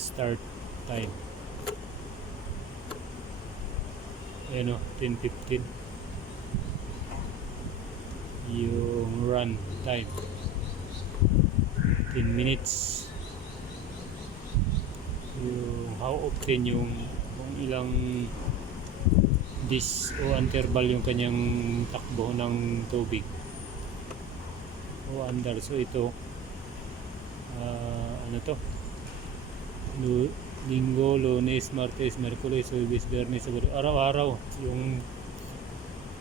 start time. Ayan o, 10.15. Yung run time. 10 minutes. Yung how often yung kung ilang dis o interval yung kanyang takbo ng tubig o under so ito ah, ano to linggo, lunes, martes, merkulis, huwebes, biyernes, sabado. Araw-araw yung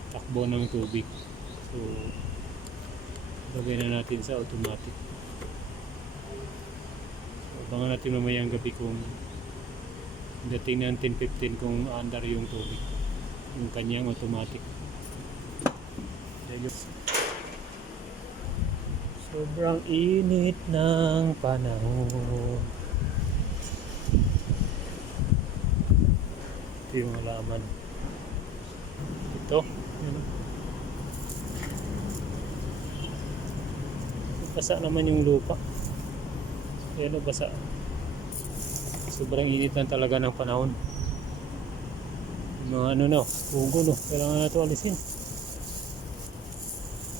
takbo ng tubig. So lagay na natin sa automatic. So, abangan natin mamayang gabi kung dating ng 10.15 kung under yung tubig. Yung kanyang automatic. Sobrang init ng panahon ito yung halaman ito yun basa naman yung lupa yan o basa sobrang init na talaga ng panahon mga ano na, pugo no. Kailangan na ito alisin.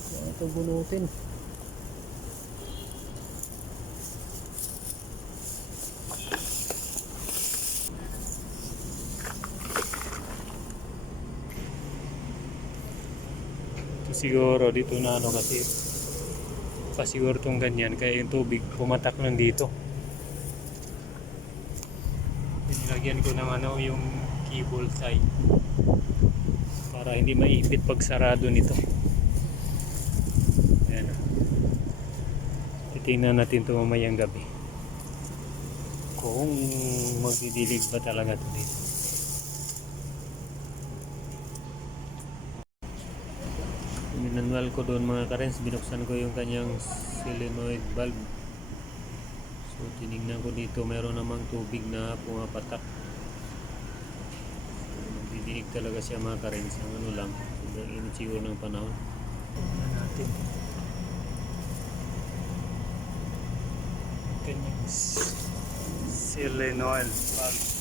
Kailangan ito bunutin. Siguro dito na ano kasi pasiguro tong ganyan kaya yung tubig pumatak lang dito. Nilagyan ko ng ano yung cable tie para hindi maipit pag sarado nito. Ayan. Titingnan natin ito mamayang gabi. Kung magdidilig ba talaga ito dito minanwal ko doon mga karens binuksan ko yung kanyang solenoid valve so tinignan ko dito meron namang tubig na pumapatak Didinig talaga siya mga karens. Ang ano lang, sobrang init siguro ng panahon. Natin. Kanyang solenoid valve.